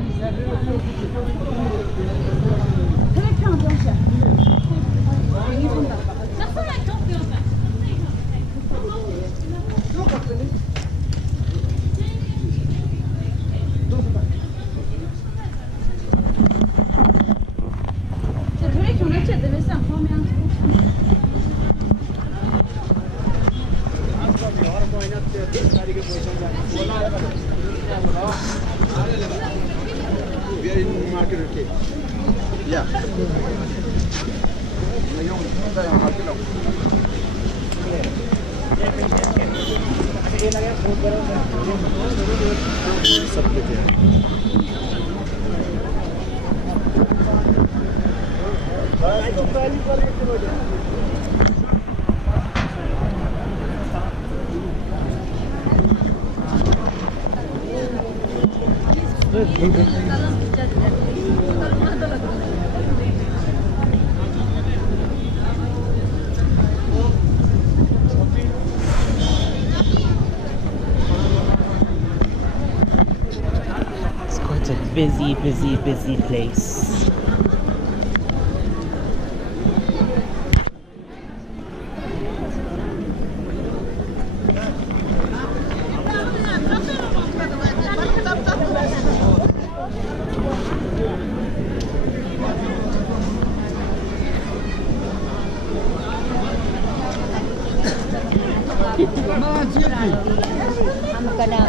Très bien, bien cher. Ini pun tak apa. C'est vrai qu'on a chat de ça, combien? We are in market, okay? Yeah. It's quite a busy place. Ang magkana.